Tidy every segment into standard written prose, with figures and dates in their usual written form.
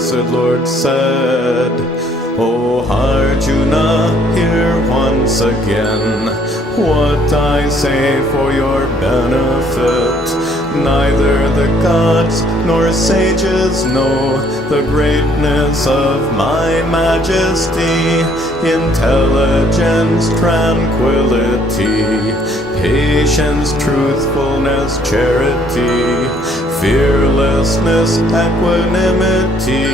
Blessed Lord said, O Arjuna, hear once again what I say for your benefit. Neither the gods nor sages know the greatness of my majesty, intelligence, tranquility, patience, truthfulness, charity, fearlessness, equanimity.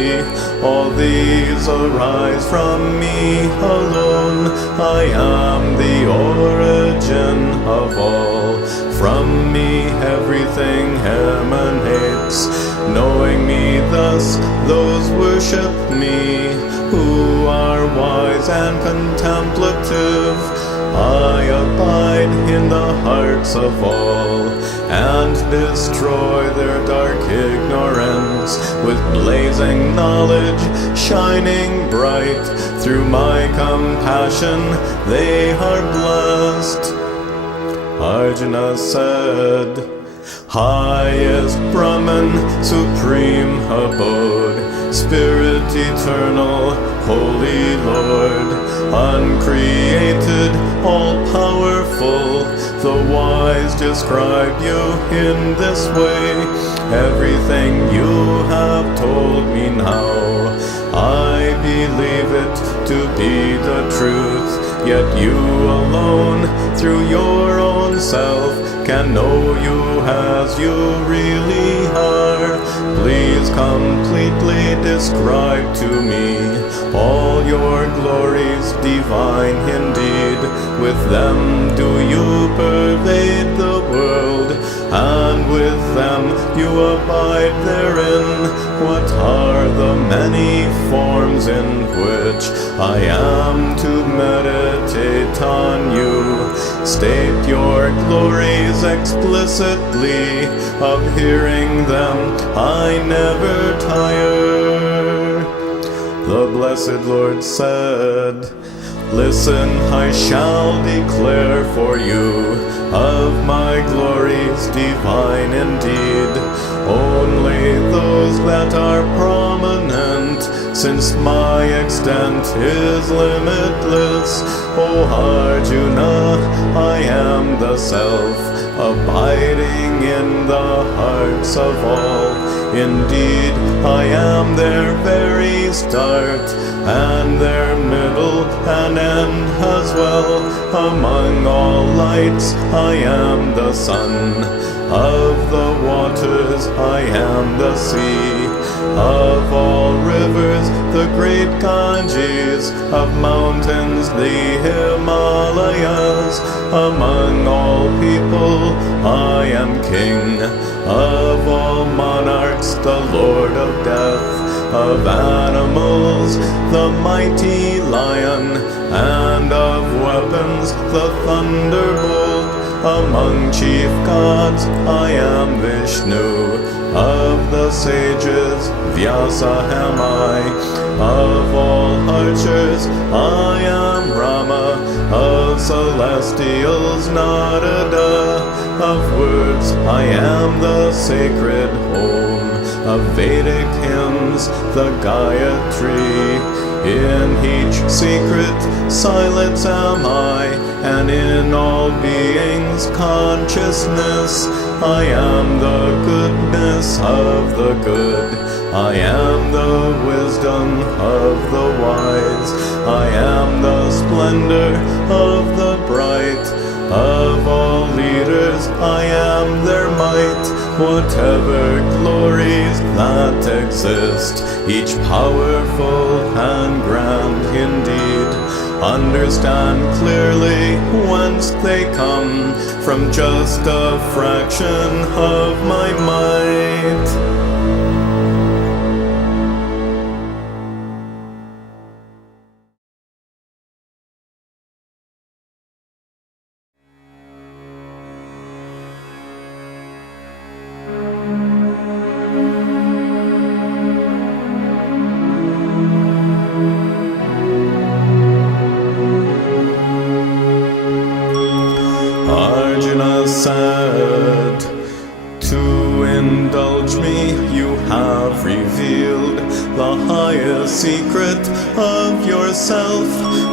All these arise from me alone. I am the origin of all. From me everything emanates. Knowing me thus, those worship me who are wise and contemplative. I abide in the hearts of all, and destroy their dark ignorance with blazing knowledge shining bright. Through my compassion they are blessed. Arjuna said, Highest Brahman, supreme abode, Spirit eternal, Holy Lord, uncreated, all-powerful, the wise describe you in this way. Everything you have told me now, I believe it to be the truth. Yet you alone, through your own self, can know you as you really are. Please completely describe to me all your glories divine indeed. With them do you pervade the world, and with them you abide therein. What are the many forms in which I am to meditate on you? State your glories explicitly, of hearing them I never tire. The Blessed Lord said, Listen, I shall declare for you of my glories divine indeed, only those that are prominent, since my extent is limitless. O Arjuna, I am the Self, abiding in the hearts of all. Indeed, I am their very start, and their middle and end as well. Among all lights, I am the sun. Of the waters, I am the sea. Of all rivers, the great Ganges. Of mountains, the Himalayas. Among all people, I am king. Of all monarchs, the Lord of death. Of animals, the mighty lion, and of weapons, the thunderbolt. Among chief gods, I am Vishnu. Of the sages, Vyasa am I. Of all archers, I am Rama. Of celestials, Narada. Of words, I am the sacred Om. Of Vedic hymns, the Gayatri. In each secret silence am I, and in all beings consciousness. I am the goodness of the good. I am the wisdom of the wise. I am the splendor of the bright. Of all leaders, I am their might. Whatever glories that exist, each powerful and grand indeed, understand clearly whence they come, from just a fraction of my might. Arjuna said, To indulge me you have revealed the the secret of yourself,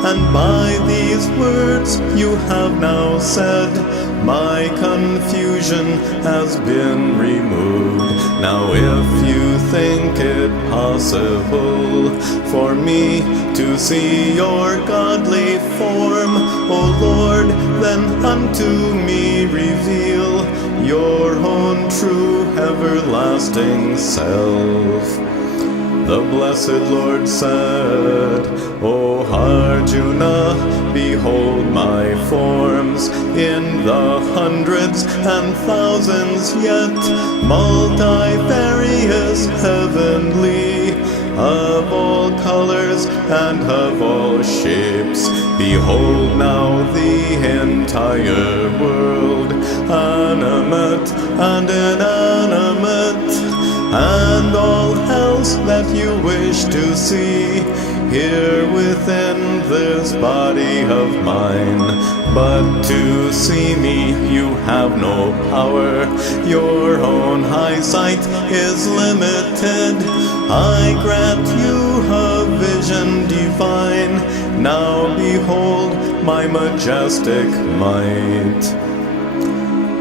and by these words you have now said, my confusion has been removed. Now if you think it possible for me to see your godly form, O Lord, then unto me reveal your own true everlasting self. The blessed Lord said, O Arjuna, behold my forms in the hundreds and thousands, yet multifarious, heavenly, of all colors and of all shapes. Behold now the entire world, animate and inanimate, and all else that you wish to see here within this body of mine. But to see me you have no power, your own eyesight is limited. I grant you a vision divine, now behold my majestic might.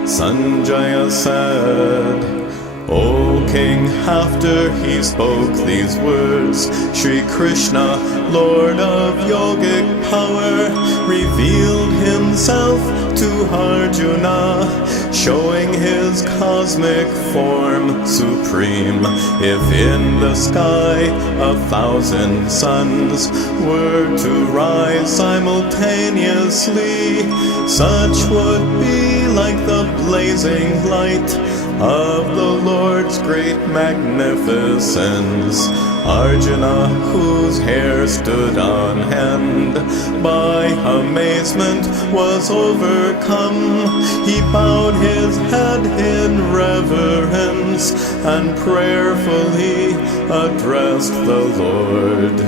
Sanjaya said, O King, after he spoke these words, Shri Krishna, Lord of yogic power, revealed himself to Arjuna, showing his cosmic form supreme. If in the sky 1,000 suns were to rise simultaneously, such would be like the blazing light of the Lord's great magnificence. Arjuna, whose hair stood on end, by amazement was overcome. He bowed his head in reverence and prayerfully addressed the Lord.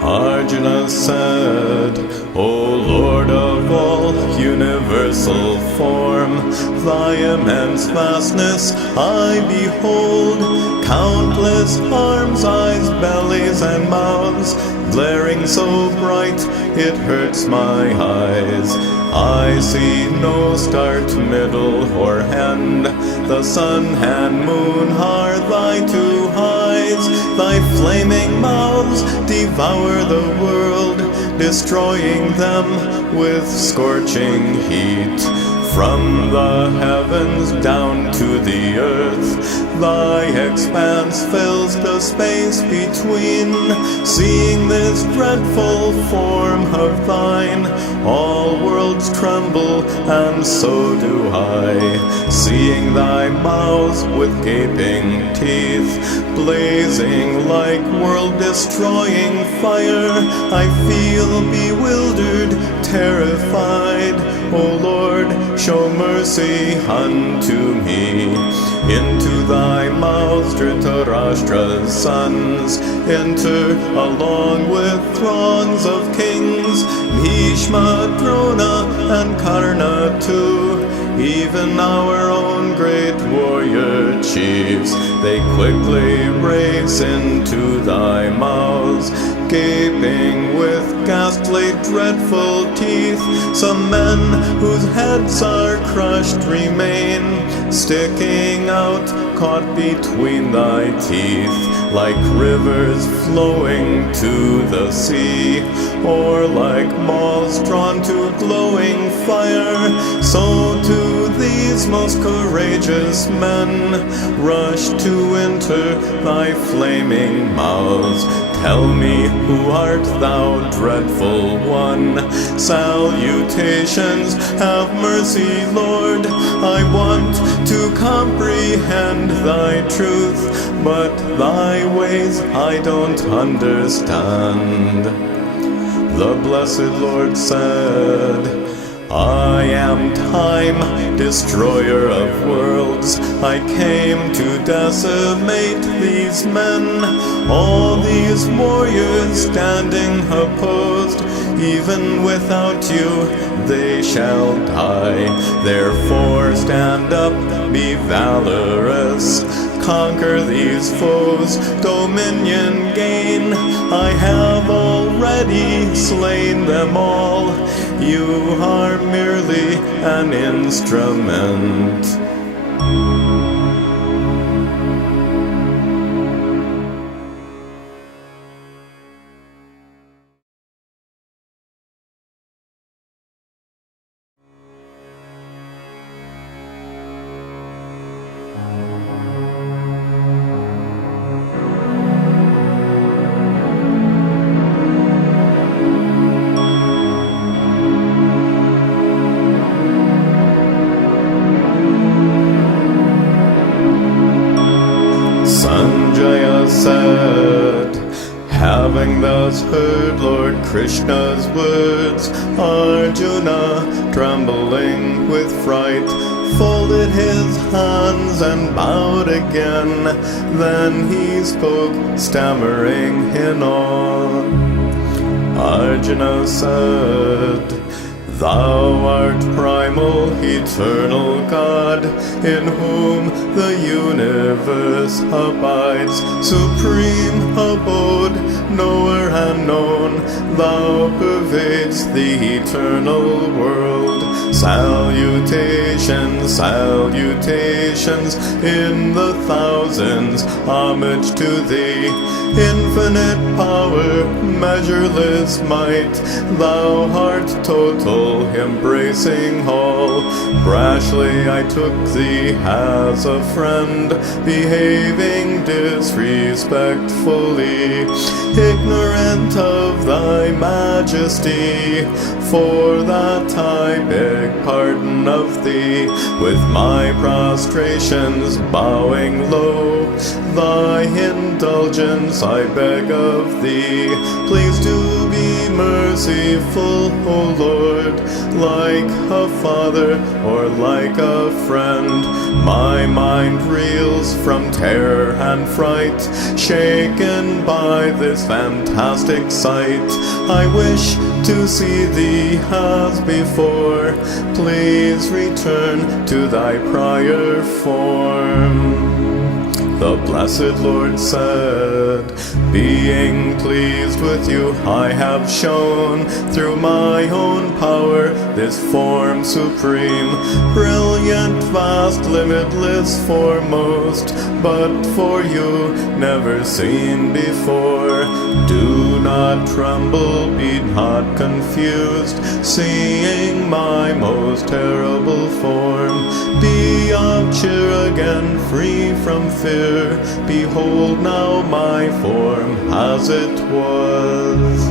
Arjuna said, O Lord of all universal form, thy immense vastness I behold, countless arms, eyes, bellies, and mouths, glaring so bright it hurts my eyes. I see no start, middle, or end. The sun and moon are thy two eyes. Thy flaming mouths devour the world, destroying them with scorching heat. From the heavens down to the earth, thy expanse fills the space between. Seeing this dreadful form of thine, all worlds tremble, and so do I. Seeing thy mouths with gaping teeth, blazing like world-destroying fire, I feel bewildered, terrified. O Lord, show mercy unto me. Into thy mouths Dhritarashtra's sons enter, along with throngs of kings, Bhishma, Drona, and Karna too, even our own great warrior chiefs. They quickly race into thy mouths, gaping with ghastly dreadful teeth. Some men whose heads are crushed remain, sticking out, caught between thy teeth, like rivers flowing to the sea, or like moths drawn to glowing fire. So to these most courageous men rush to enter thy flaming mouths. Tell me, who art thou, dreadful one? Salutations, have mercy, Lord. I want to comprehend thy truth, but thy ways I don't understand. The blessed Lord said, I am time, destroyer of worlds. I came to decimate these men, all these warriors standing opposed. Even without you they shall die. Therefore stand up, be valorous. conquer these foes, dominion gain. I have already slain them all. You are merely an instrument. Having thus heard Lord Krishna's words, Arjuna, trembling with fright, folded his hands and bowed again. Then he spoke, stammering in awe. Arjuna said, Thou art primal, eternal God, in whom the universe abides, supreme abode, knower and known. Thou pervades the eternal world. Salutations, salutations, in the thousands, homage to thee. Infinite power, measureless might, thou art total, embracing all. Brashly I took thee as a friend, behaving disrespectfully, ignorant of thy majesty. For that I beg pardon of thee, with my prostrations bowing low. Thy indulgence I beg of thee. Please do be merciful, O Lord, like a father or like a friend. My mind reels from terror and fright, shaken by this fantastic sight. I wish to see thee as before. Please return to thy prior form. The blessed Lord said, Being pleased with you, I have shown through my own power this form supreme, brilliant, vast, limitless, foremost, but for you never seen before. Do not tremble, be not confused, seeing my most terrible form. Be of cheer again, free from fear. Behold now my form as it was.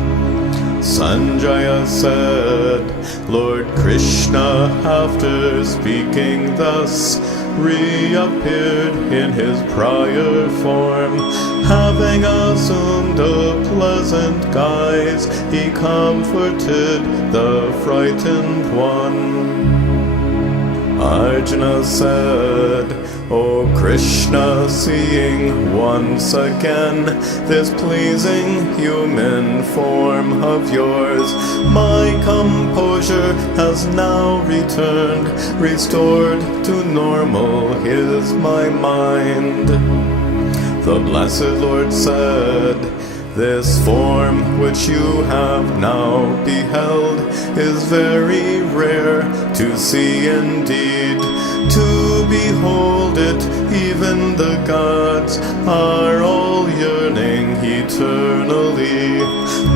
Sanjaya said, Lord Krishna, after speaking thus, reappeared in his prior form. Having assumed a pleasant guise, he comforted the frightened one. Arjuna said, O Krishna, seeing once again this pleasing human form of yours, my composure has now returned, restored to normal is my mind. The blessed Lord said, This form which you have now beheld is very rare to see indeed. To behold it, even the gods are all yearning eternally.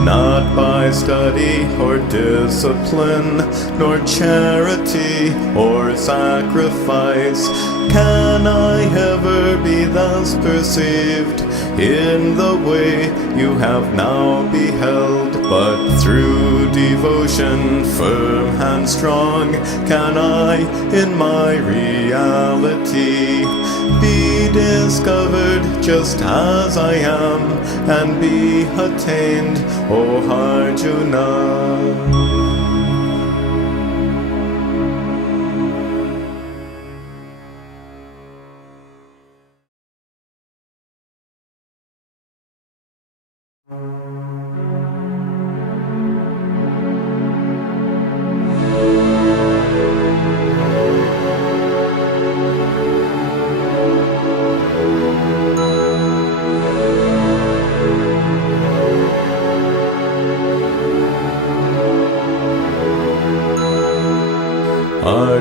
Not by study or discipline, nor charity or sacrifice, can I ever be thus perceived in the way you have now beheld. But through devotion firm and strong can I in my reality be discovered just as I am, and be attained, O Arjuna.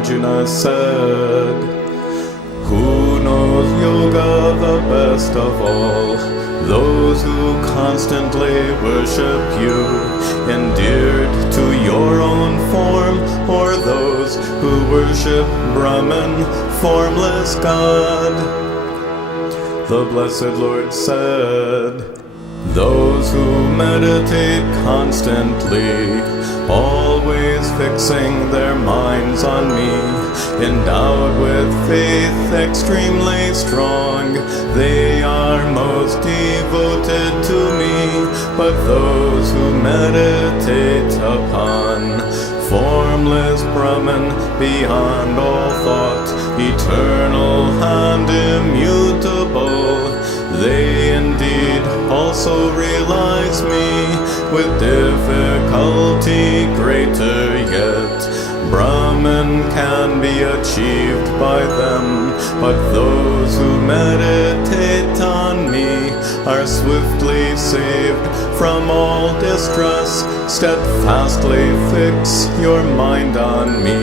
Arjuna said, "Who knows yoga the best of all? Those who constantly worship you, endeared to your own form, or those who worship Brahman, formless God?" The Blessed Lord said, "Those who meditate constantly, always fixing their minds on me, endowed with faith extremely strong, they are most devoted to me. But those who meditate upon formless Brahman, beyond all thought, eternal and immutable, they indeed also realize me with difficulty greater yet. Brahman can be achieved by them, but those who meditate on me are swiftly saved from all distress. Steadfastly fix your mind on me,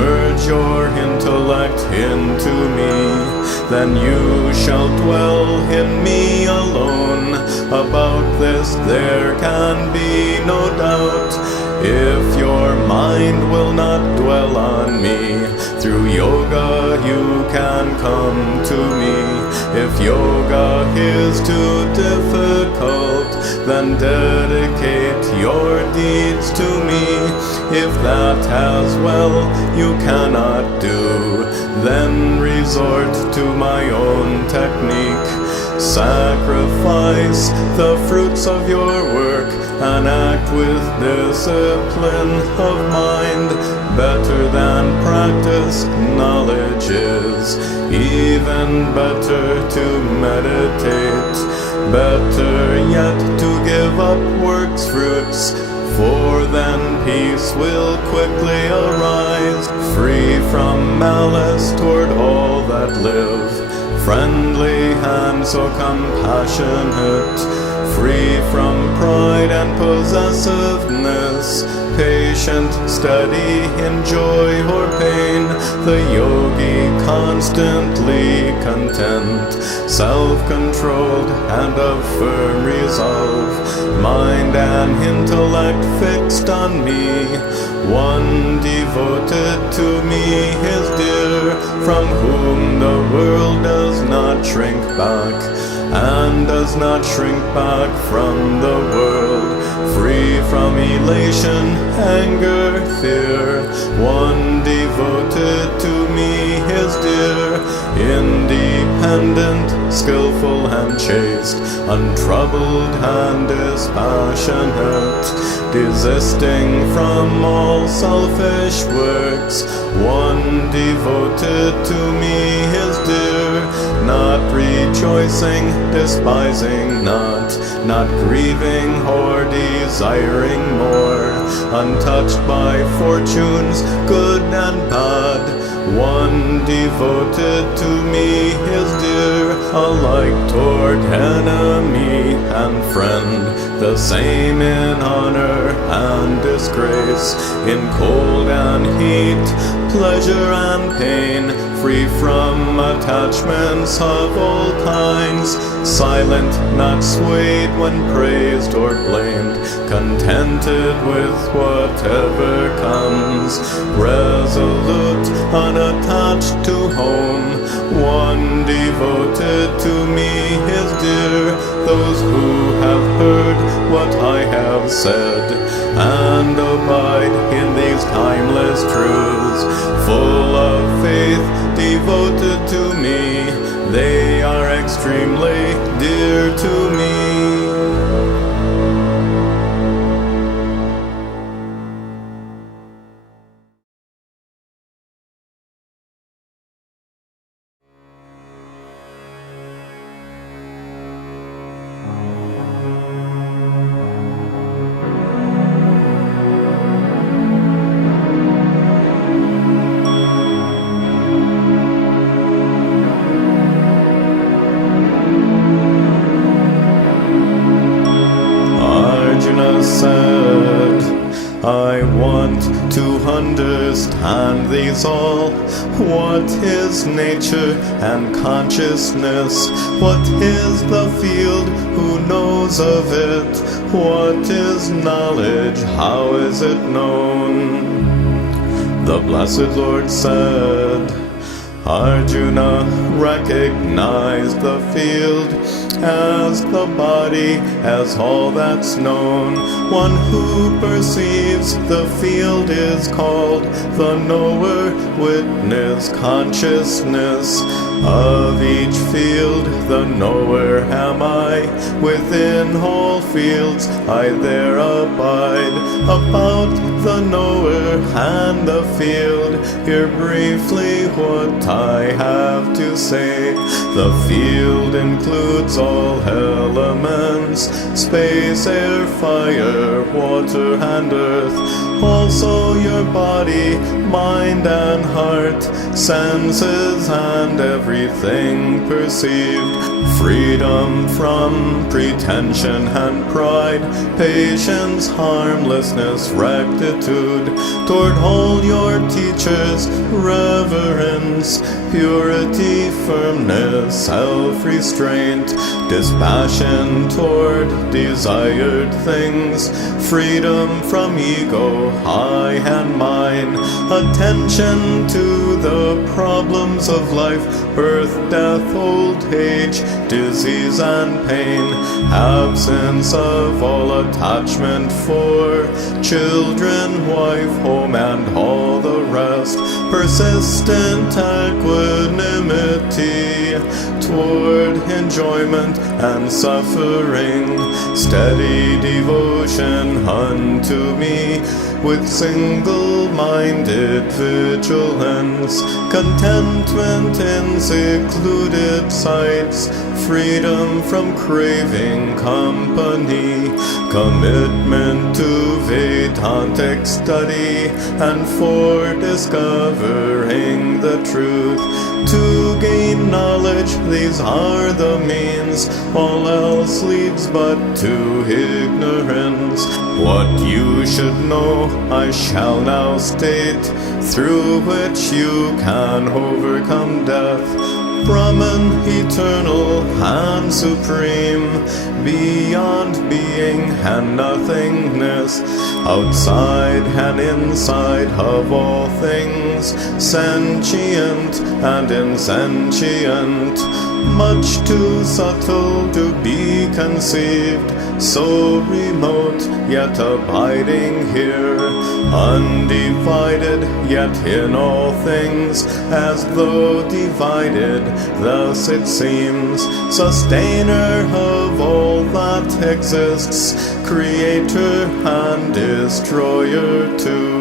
merge your intellect into me, then you shall dwell in me alone. About this there can be no doubt. If your mind will not dwell on me, through yoga you can come to me. If yoga is too difficult, then dedicate your deeds to me. If that as well you cannot do, then resort to my own technique. Sacrifice the fruits of your work and act with discipline of mind. Better than practice knowledge is, even better to meditate. Better yet to give up works' fruits, for then peace will quickly arise, free from malice toward all that live, friendly and so compassionate, free from pride and possessiveness, patient, steady in joy or pain, the yogi constantly content, self-controlled and of firm resolve, mind and intellect fixed on me, one devoted to me is dear, from whom the world does not shrink back, and does not shrink back from the world, free from elation, anger, fear. One devoted to me is dear, independent, skillful and chaste, untroubled and dispassionate, desisting from all selfish works. One devoted to me is dear, not rejoicing, despising not grieving or desiring more, untouched by fortunes good and bad. One devoted to me is dear, alike toward enemy and friend, the same in honor and disgrace, in cold and heat, pleasure and pain, free from attachments of all kinds, silent, not swayed when praised or blamed, contented with whatever comes, resolute, unattached to home. One devoted to me is dear, those who have heard what I have said, and abide in these timeless truths, full of faith, devoted to me, they are extremely dear to me. all. What is nature and consciousness? What is the field? Who knows of it? What is knowledge? How is it known? The Blessed Lord said, Arjuna, recognize the field as the body, as all that's known. One who perceives the field is called the knower. Witness consciousness of each field. The knower am I. Within all fields I there abide. About the knower and the field, here briefly what I have to say. The field includes all elements, space, air, fire, water, and earth. Also your body, mind, and heart, senses, and everything perceived. Freedom from pretension and pride, patience, harmlessness, rectitude. Toward all your teachers, reverence, purity, firmness, self-restraint, dispassion toward desired things, freedom from ego, I and mine, attention to the problems of life, birth, death, old age, disease and pain, absence of all attachment for children, wife, home, and all the rest, persistent equanimity toward enjoyment and suffering, steady devotion unto me, with single-minded vigilance, contentment in secluded sites, freedom from craving company, commitment to Vedantic study, and for discovering the truth. To gain knowledge, these are the means, all else leads but to ignorance. What you should know, I shall now state, through which you can overcome death. Brahman, eternal and supreme, beyond being and nothingness, outside and inside of all things, sentient and insentient, much too subtle to be conceived, so remote yet abiding here, undivided yet in all things, as though divided, thus it seems, sustainer of all that exists, creator and destroyer too.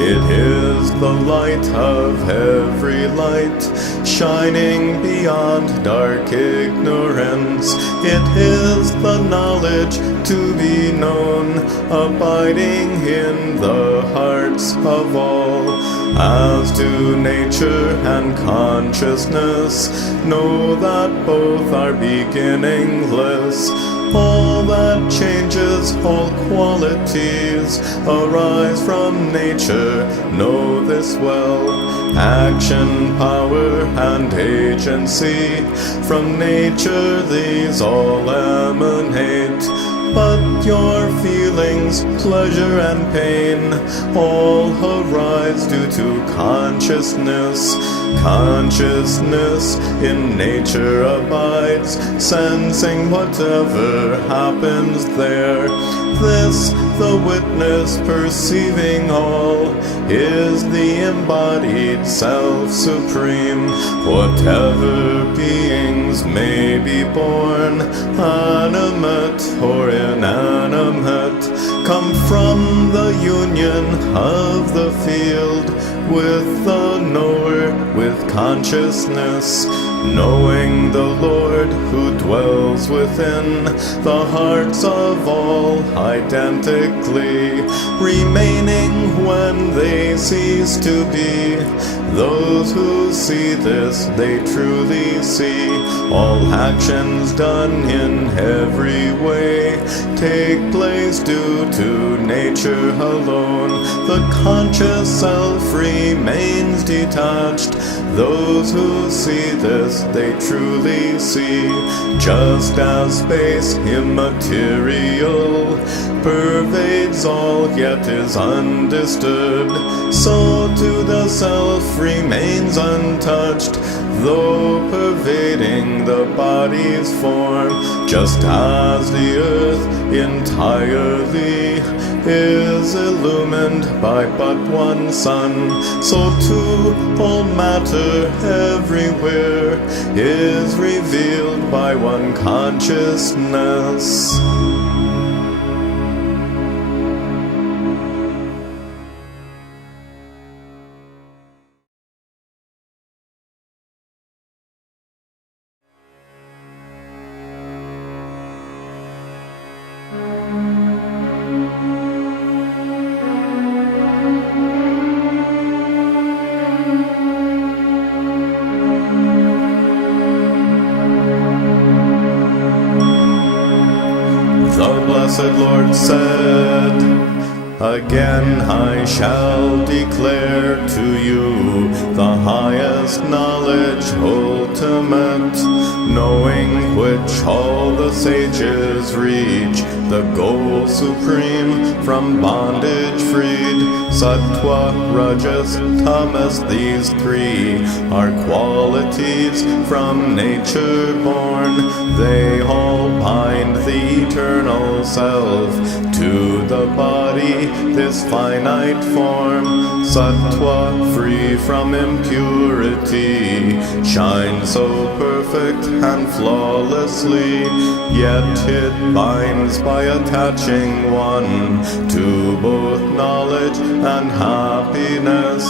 It is the light of every light, shining beyond dark ignorance. It is the knowledge to be known, abiding in the hearts of all. As to nature and consciousness, know that both are beginningless. All that changes, all qualities arise from nature, know this well. Action, power, and agency, from nature these all emanate. But your feelings, pleasure and pain, all arise due to consciousness. Consciousness in nature abides, sensing whatever happens there. This, the witness perceiving all, is the embodied self supreme. Whatever beings may be born, animate or inanimate, come from the union of the field with the knower, with consciousness, knowing the Lord who dwells within the hearts of all identically, remaining when they cease to be. Those who see this, they truly see. All actions done in every way take place due to nature alone. The conscious self remains detached. Those who see this, they truly see. Just as space immaterial pervades all yet is undisturbed, so too the self remains untouched, though pervading the body's form. Just as the earth entirely is illumined by but one sun, so too all matter everywhere is revealed by one consciousness. The blessed Lord said, "Again I shall declare to you the highest knowledge ultimate, knowing which all the sages reach, the goal supreme from bondage freed. Sattva, Rajas, Tamas, these three are qualities from nature born. They all bind the eternal self to the body, this finite form. Sattva, free from impurity, shines so perfect and flawlessly, yet it binds by attaching one to both knowledge and happiness.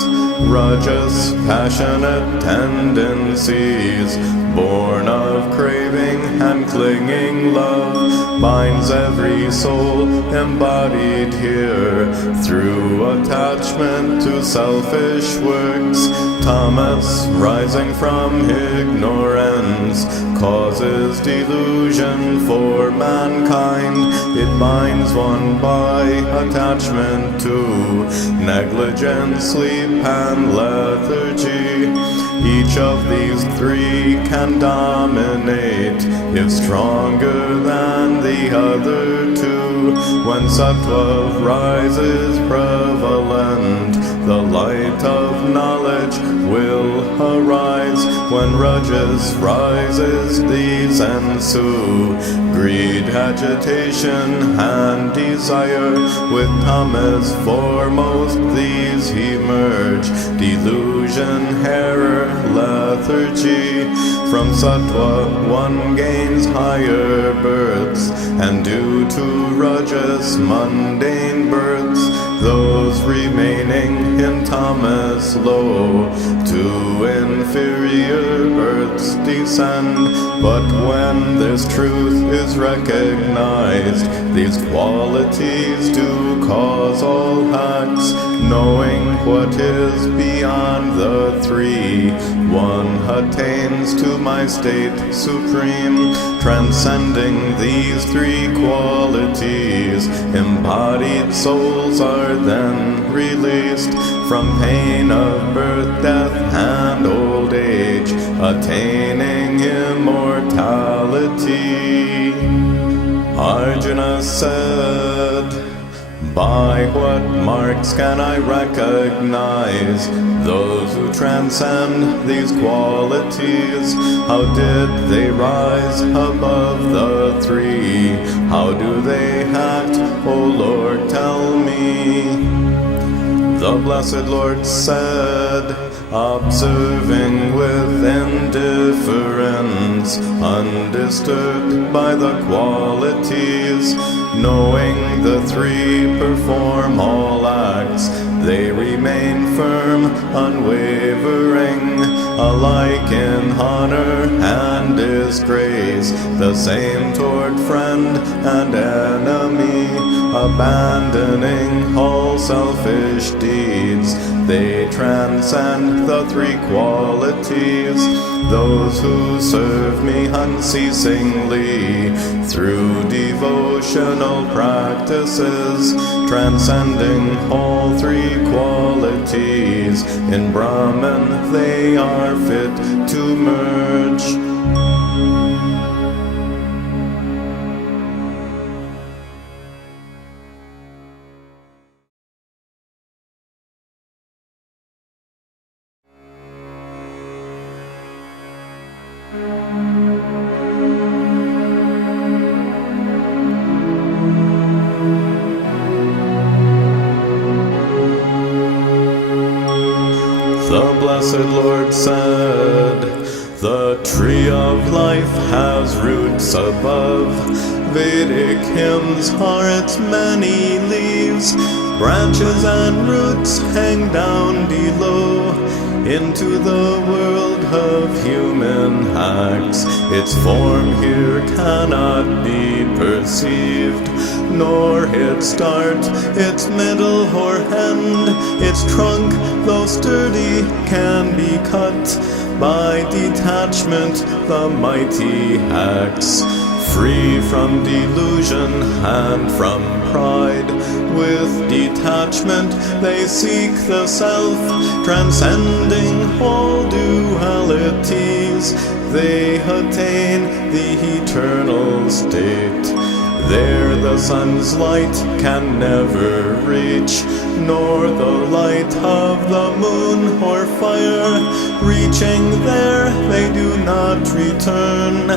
Rajas, passionate tendencies, born of craving and clinging love, binds every soul embodied here through attachment to selfish works. Tamas, rising from ignorance, causes delusion for mankind. It binds one by attachment to negligence, sleep, and lethargy. Each of these three can dominate if stronger than the other two. When sattva rises prevalent, the light of knowledge will arise. When rajas rises, these ensue greed, agitation, and desire. With tamas foremost, these emerge delusion, error, lethargy. From sattva one gains higher births, and due to rajas mundane births. Those remaining in tamas low to inferior births descend. But when this truth is recognized, these qualities do cause all acts. Knowing what is beyond the three, one attains to my state supreme. Transcending these three qualities, embodied souls are then released from pain of birth, death, and old age, attaining immortality. Arjuna said, "By what marks can I recognize those who transcend these qualities? How did they rise above the three? How do they act? O Lord, tell me." The blessed Lord said, "Observing with indifference, undisturbed by the qualities, knowing the three perform all acts, they remain firm, unwavering, alike in honor and disgrace, the same toward friend and enemy, abandoning all selfish deeds. They transcend the three qualities, those who serve me unceasingly through devotional practices, transcending all three qualities. In Brahman they are fit to merge. The Blessed Lord said, the tree of life has roots above. Vedic hymns are its many leaves. Branches and roots hang down below into the world of human acts. Its form here cannot be perceived, nor its start, its middle or end. Its trunk, though sturdy, can be cut by detachment. The mighty axe, free from delusion and from pride, with detachment they seek the self, transcending all dualities. They attain the eternal state. There the sun's light can never reach, nor the light of the moon or fire. Reaching there they do not return.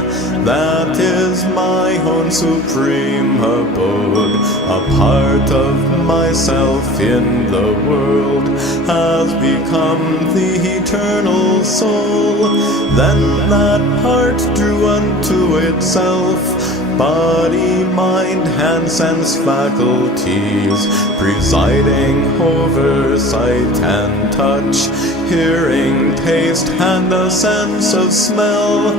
That is my own supreme abode. A part of myself in the world has become the eternal soul. Then that part drew unto itself body, mind, and sense faculties, presiding over sight and touch, hearing, taste, and the sense of smell,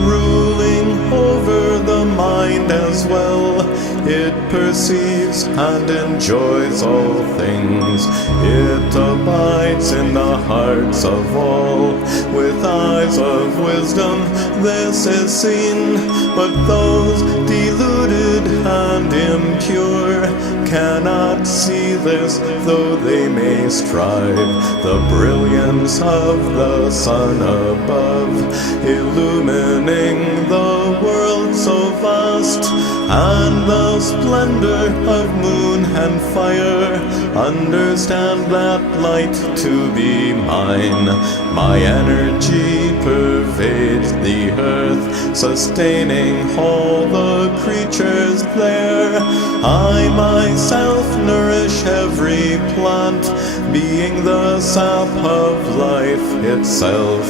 ruling over the mind as well. It perceives and enjoys all things. It abides in the hearts of all. With eyes of wisdom this is seen, but those deluded and impure cannot see this, though they may strive. The brilliance of the sun above, illumining the world so vast, and the splendor of moon and fire, understand that light to be mine. My energy pervades the earth, sustaining all the creatures there. I myself nourish every plant, being the sap of life itself.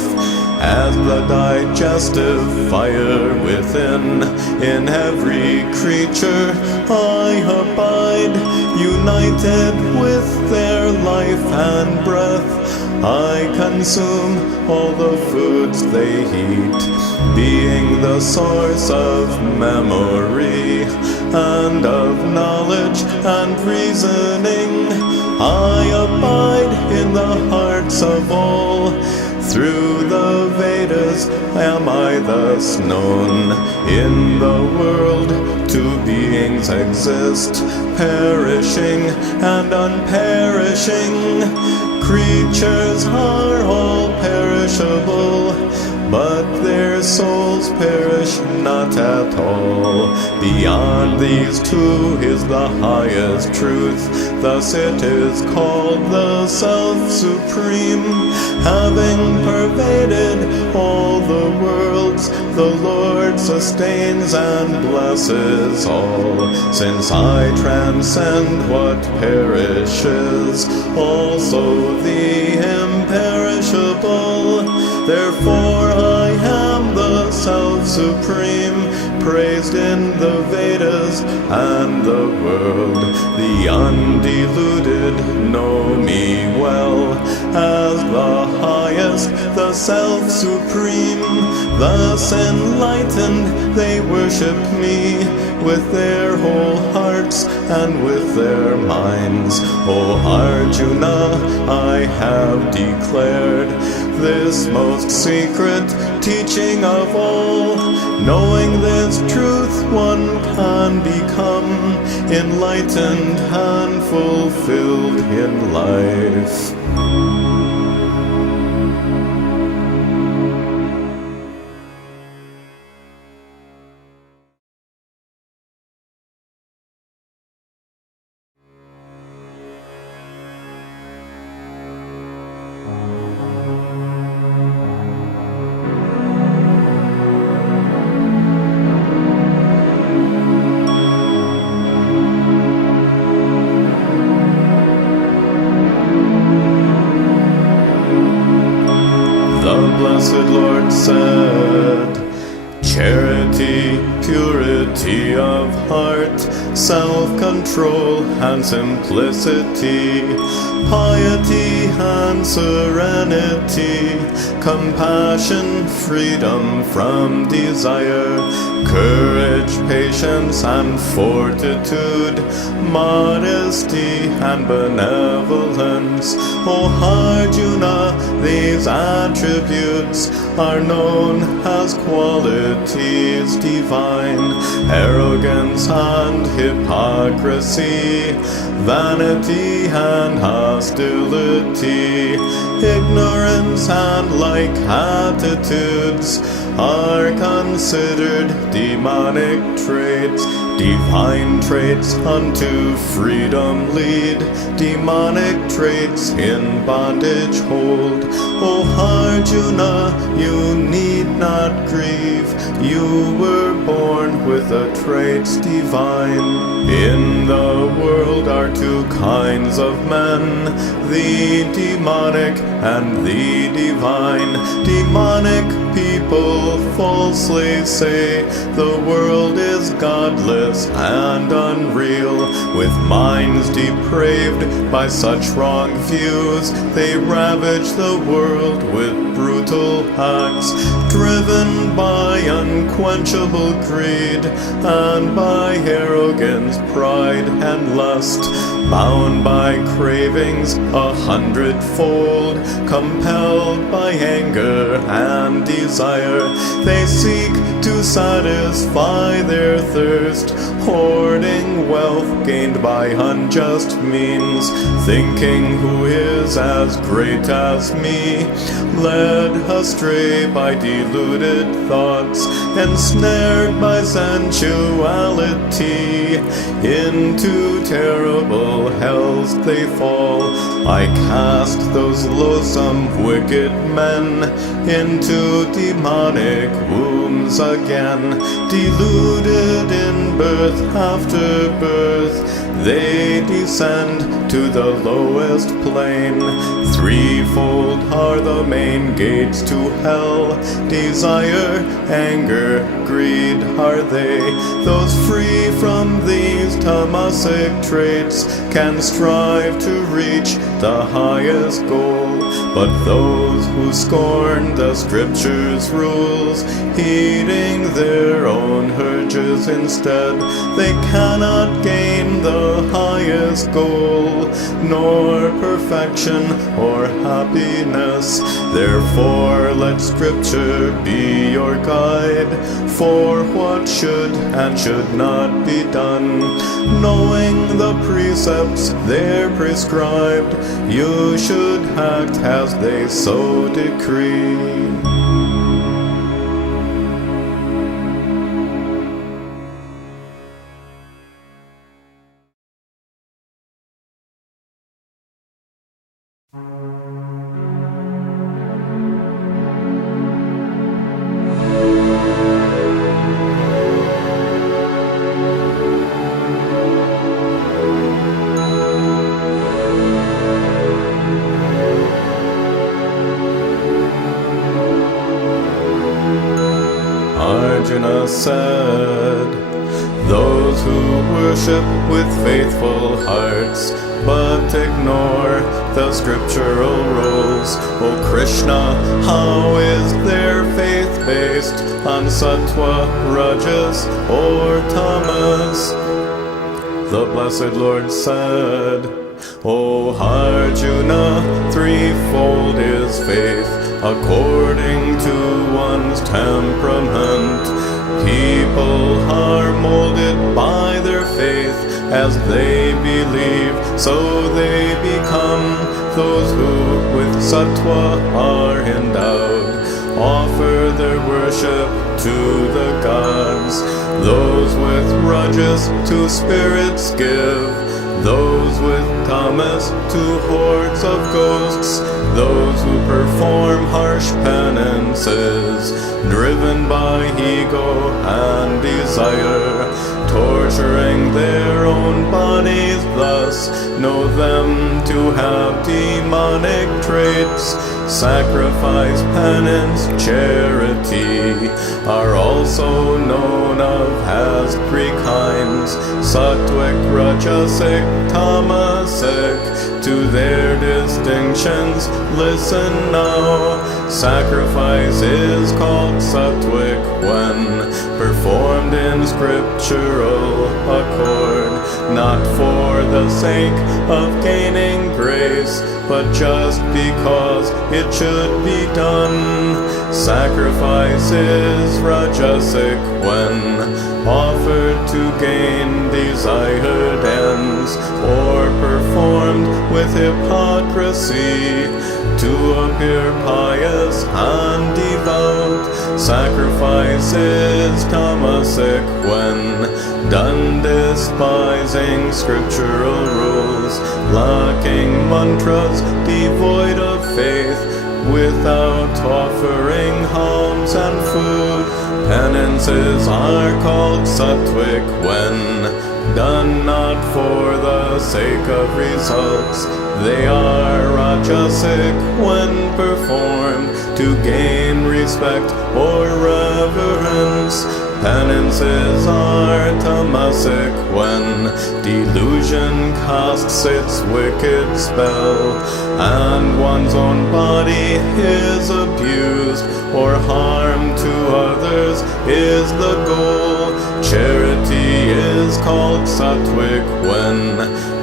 As the digestive fire within, in every creature I abide, united with their life and breath. I consume all the foods they eat, being the source of memory and of knowledge and reasoning. I abide in the hearts of all. Through the Vedas am I thus known. In the world two beings exist, perishing and unperishing. Creatures are all perishable, but their souls perish not at all. Beyond these two is the highest truth, thus it is called the Self-Supreme. Having pervaded all the worlds, the Lord sustains and blesses all. Since I transcend what perishes, also the imperishable, therefore I am the Self-Supreme, praised in the Vedas and the world. The undiluted know me well as the highest, the self-supreme. Thus enlightened, they worship me with their whole hearts and with their minds. O Arjuna, I have declared this most secret teaching of all. Knowing this truth, one can become enlightened and fulfilled in life. Blessed Lord said, charity, purity of heart, self-control and simplicity, piety and serenity, compassion, freedom from desire, courage, patience and fortitude, modesty and benevolence. O Arjuna, these attributes are known as qualities divine. Arrogance and hypocrisy, vanity and hostility, ignorance and like attitudes are considered demonic traits. Divine traits unto freedom lead, demonic traits in bondage hold. O Arjuna, you need not grieve, you were born with the traits divine. In the world are two kinds of men, the demonic and the divine. Demonic people falsely say the world is godless and unreal. With minds depraved by such wrong views, they ravage the world with brutal acts, driven by unquenchable greed and by arrogance, pride and lust, bound by cravings 100-fold, compelled by anger and desire. They seek to satisfy their thirst, hoarding wealth gained by unjust means, thinking who is as great as me, led astray by deluded thoughts, ensnared by sensuality, into terrible hells they fall. I cast those loathsome wicked men into demonic wombs again, deluded in birth after birth. They descend to the lowest plane. Threefold are the main gates to hell. Desire, anger, greed are they. Those free from these tamasic traits can strive to reach the highest goal. But those who scorn the scriptures' rules, heeding their own urges instead, they cannot gain the highest goal, nor perfection or happiness. Therefore let scripture be your guide for what should and should not be done. Knowing the precepts there prescribed, you should act as they so decree. Arjuna said, those who worship with faithful hearts but ignore the scriptural rules. O Krishna, how is their faith based on sattva, rajas, or tamas? The blessed Lord said, O Arjuna, threefold is faith, according to one's temperament. People are molded by their faith as they believe, so they become. Those who with sattva are endowed offer their worship to the gods. Those with rajas to spirits give. Those with tamas to hordes of ghosts. Those who perform harsh penances, driven by ego and desire, torturing their own bodies thus, know them to have demonic traits. Sacrifice, penance, charity are also known of as three kinds: sattvic, rajasic, tamasic. To their distinctions listen now. Sacrifice is called sattvic when performed in scriptural accord, not for the sake of gaining grace, but just because it should be done. Sacrifice is rajasic when offered to gain desired ends, or performed with hypocrisy to appear pious and devout. Sacrifice is tamasic when done despising scriptural rules, lacking mantras, devoid of faith, without offering alms and food. Penances are called sattvic when done not for the sake of results. They are rajasic when performed to gain respect or reverence. Penances are tamasic when delusion casts its wicked spell, and one's own body is abused, or harm to others is the goal. Charity is called sattvic when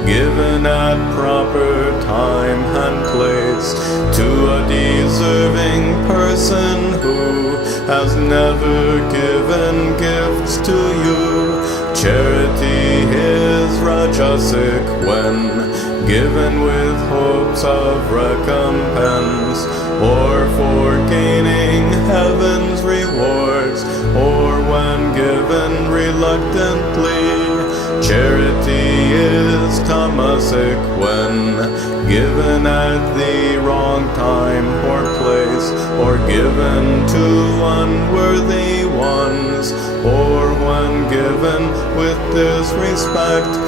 given at proper time and place to a deserving person who has never given gifts to you. Charity is rajasic when given with hopes of recompense, or for gaining heaven's rewards, or when given reluctantly. Charity is tamasic when given at the wrong time or place, or given to unworthy ones, or when given with disrespect.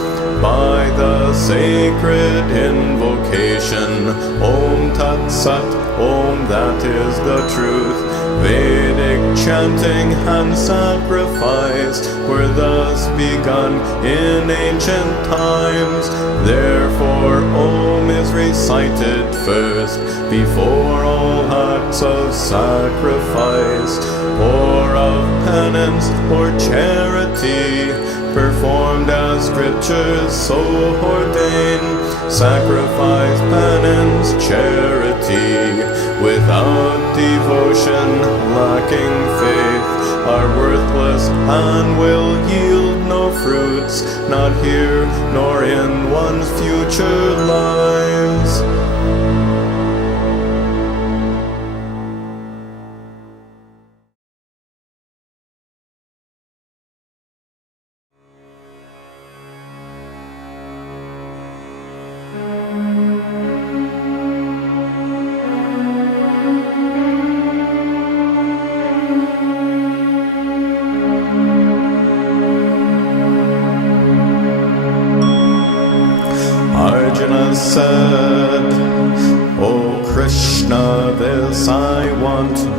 By the sacred invocation, Om Tat Sat, Om, that is the truth. Vedic chanting and sacrifice were thus begun in ancient times. Therefore Om is recited first before all acts of sacrifice, or of penance or charity, performed as scriptures so ordain. Sacrifice, penance, charity, without devotion, lacking faith, are worthless and will yield no fruits, not here nor in one's future lives. Arjuna said,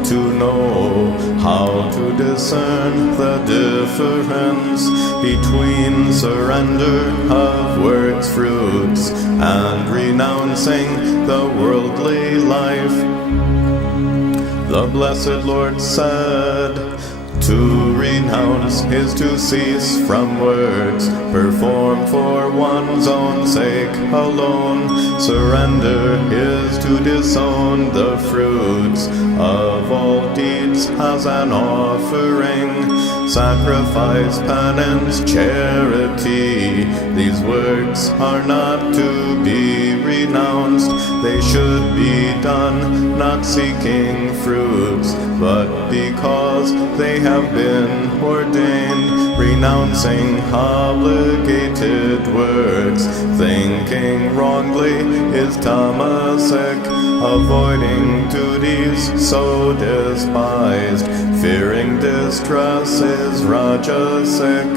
to know how to discern the difference between surrender of words, fruits, and renouncing the worldly life. The blessed Lord said, to renounce is to cease from words, perform for one's own sake alone. Surrender is to disown the fruits of all deeds as an offering. Sacrifice, penance, charity, these works are not to be renounced. They should be done, not seeking fruits, but because they have been ordained. Renouncing obligated words, thinking wrongly is tamasic. Avoiding duties so despised, fearing distress is rajasic.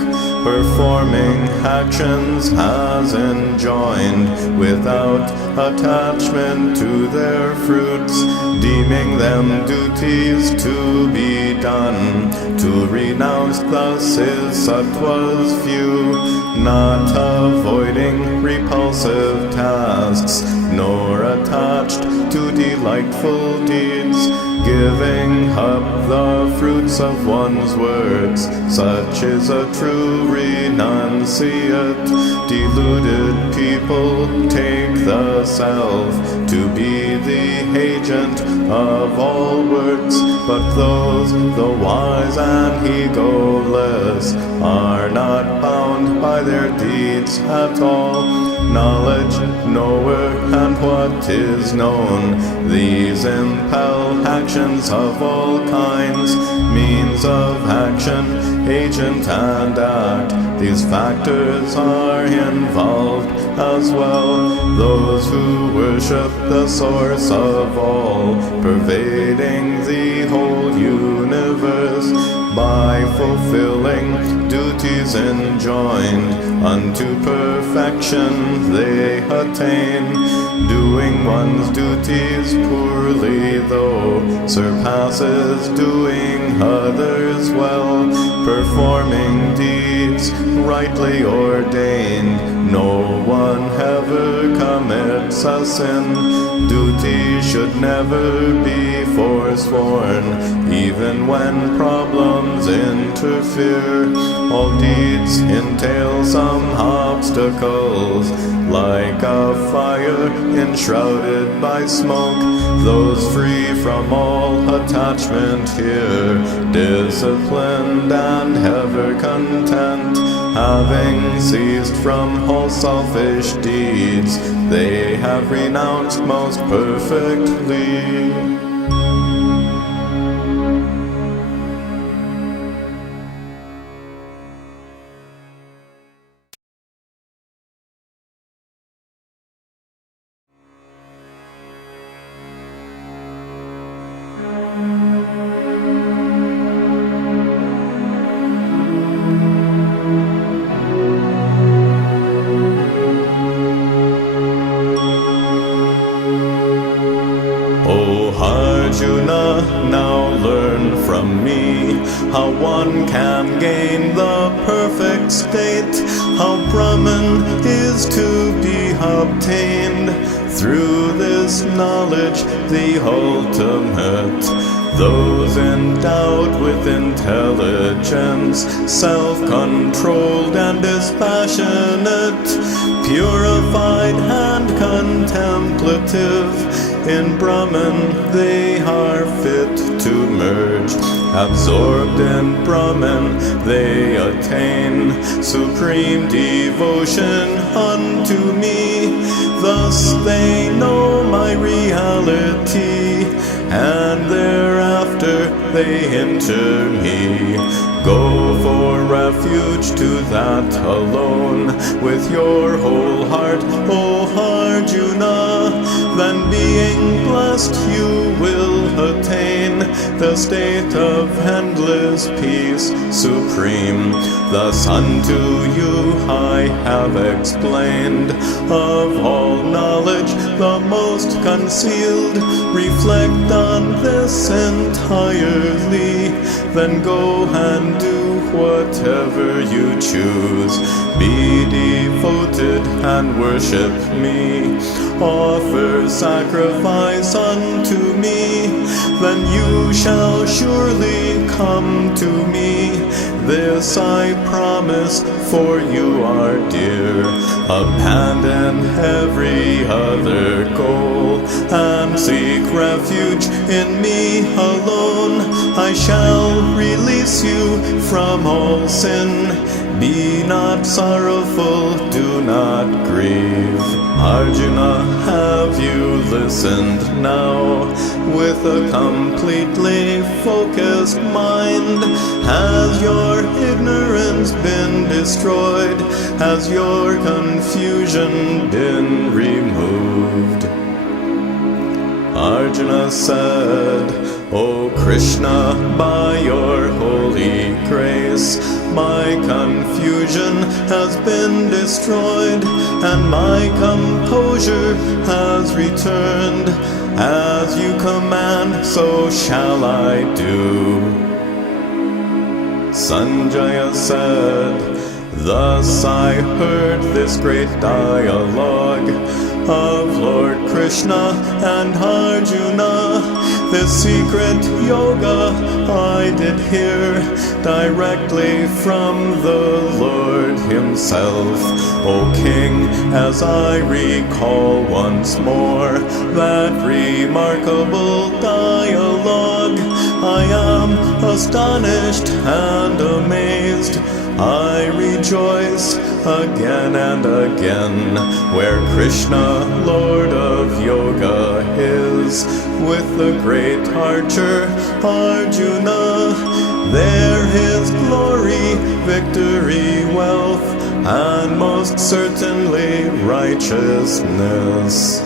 Performing actions as enjoined, without attachment to their fruits, deeming them duties to be done. To renounce thus is sattva's view, not avoiding repulsive tasks, nor attached to delightful deeds, giving up the fruits of one's words. Such is a true renunciate. Deluded people take the self to be the agent of all words, but those, the wise and egoless, are not bound by their deeds at all. Knowledge, knower, and what is known, these impel actions of all kinds. Means of action, agent and act, these factors are involved as well. Those who worship the source of all, pervading the whole universe, by fulfilling duties enjoined, unto perfection they attain. Doing one's duties poorly, though, surpasses doing others well. Performing deeds rightly ordained, no one ever commits a sin. Duty should never be forsworn, even when problems interfere. All deeds entail some obstacles, like a fire enshrouded by smoke. Those free from all attachment here, disciplined and ever content, having ceased from all selfish deeds, they have renounced most perfectly. Now learn from me how one can gain the perfect state, how Brahman is to be obtained through this knowledge, the ultimate. Those endowed with intelligence, self-controlled and dispassionate, purified and contemplative, in Brahman they are fit to merge. Absorbed in Brahman they attain supreme devotion unto me. Thus they know my reality, and thereafter they hinder me. Go for refuge to that alone, with your whole heart, O Arjuna. Then being blessed you will attain the state of endless peace supreme. Thus unto you I have explained, of all knowledge the most concealed. Reflect on this entirely, then go and do whatever you choose. Be devoted and worship me. Offer sacrifice unto me, then you shall surely come to me. This I promise, for you are dear. Abandon every other goal, and seek refuge in me alone. I shall release you from all sin. Be not sorrowful, do not grieve. Arjuna, have you listened now? With a completely focused mind, has your ignorance been destroyed? Has your confusion been removed? Arjuna said, O Krishna, by your holy grace, my confusion has been destroyed, and my composure has returned. As you command, so shall I do. Sanjaya said, thus I heard this great dialogue of Lord Krishna and Arjuna. This secret yoga I did hear directly from the Lord himself. O King, as I recall once more that remarkable dialogue, I am astonished and amazed. I rejoice again and again, where Krishna, Lord of Yoga, is with the great archer Arjuna. There is glory, victory, wealth, and most certainly righteousness.